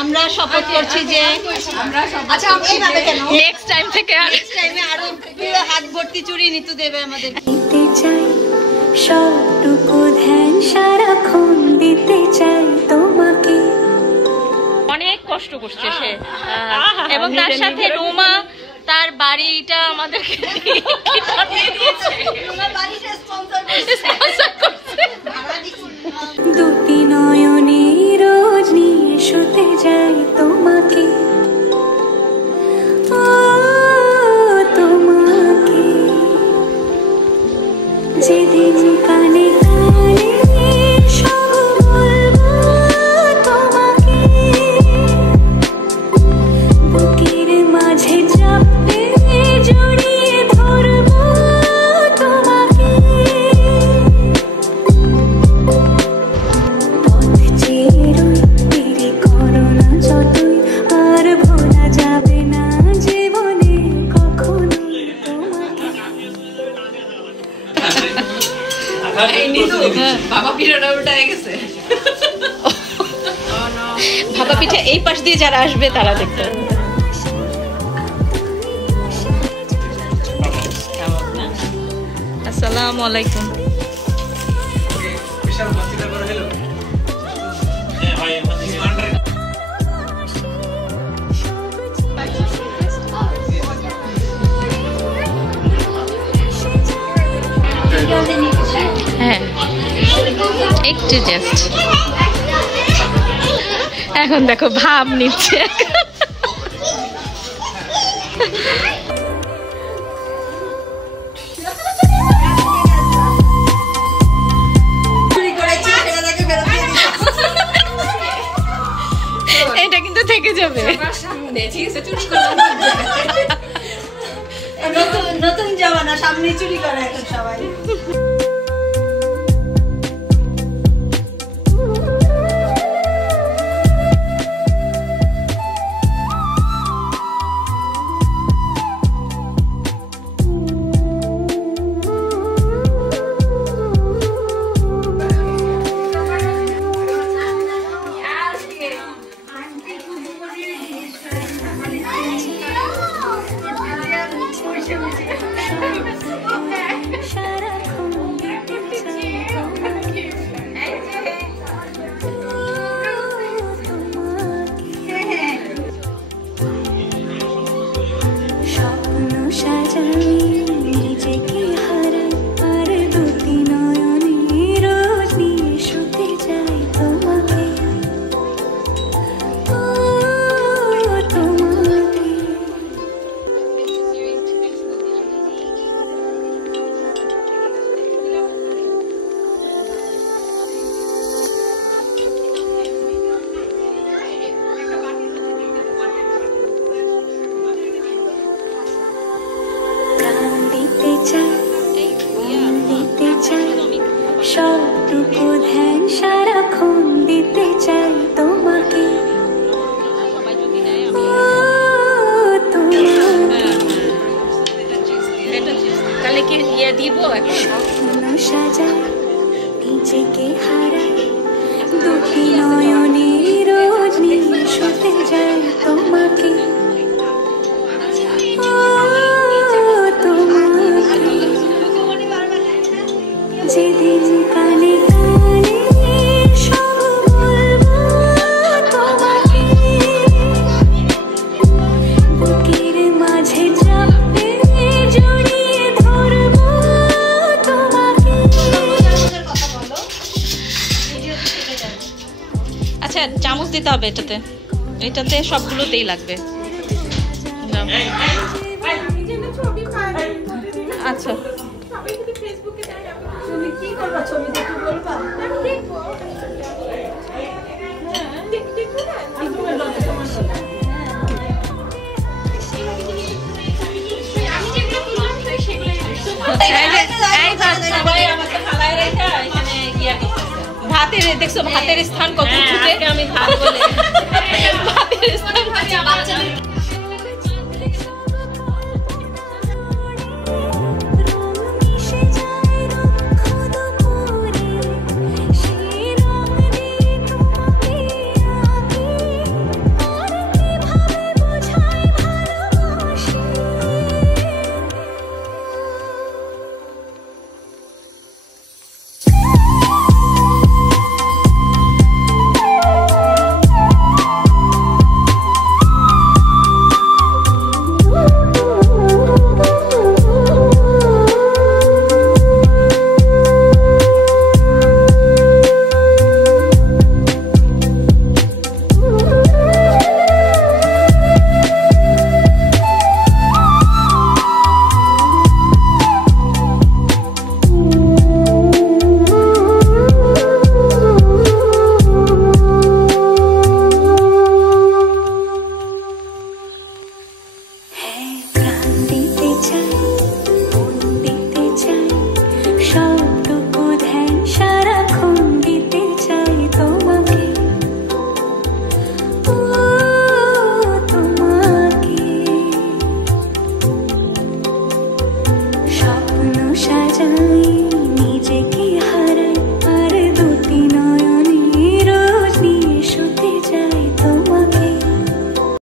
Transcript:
আমরা শপথ করছি যে আচ্ছা এইভাবে কেন নেক্সট টাইম থেকে আর নেক্সট টাইমে আরো পুরো হাত ভর্তি চুড়ি নিতু দেবে আমাদের দিতে চাই সবটুকু ধ্যান সারাক্ষণ দিতে চাই তোমাকে অনেক কষ্ট করছে সে এবং তার সাথে রোমা তার বাড়িটা আমাদেরকে দুটি নয়নে রোজ নিয়ে শুতে যাই তোমাকে তোমাকে যেদিন কানে কানে সব বলবো তোমাকে বুকের মাঝে চাপতে জড়িয়ে ধরবো তোমাকে পথ চেয়ে রই দেরি করো না যতই আর ভোলা যাবে না জীবনে কখনোই তোমাকে বাবা পিঠাটা উল্টায় গেছে ভাপা পিঠা এই পাশ দিয়ে যারা আসবে তারা দেখতে আসসালামু আলাইকুম হ্যাঁ একটু জাস্ট এখন দেখো ভাব নিচ্ছে এটা কিন্তু থেকে যাবে নতুন জামানা সামনে চুরি করে এখন সবাই সবটুকু ধ্যান সারাক্ষণ দিতে চাই তোমাকে তাহলে কি ইয়ে দিব স্বপ্ন সাজাই নিজেকে হারাই দুটি নয়নে রোজ নিয়ে শুতে যাই তোমাকে যেদিন কানে কানে সব বলবো তোমাকে বুকের মাঝে চাপতে জড়িয়ে ধরবো তোমাকে আচ্ছা চামচ দিতে হবে এটাতে সবগুলোতেই লাগবে আচ্ছা কি করবা ছবি দেখে বলবা দেখবো ভাতের দেখছো ভাতের স্থান কত আমি ভাত বলে ভাতের স্থান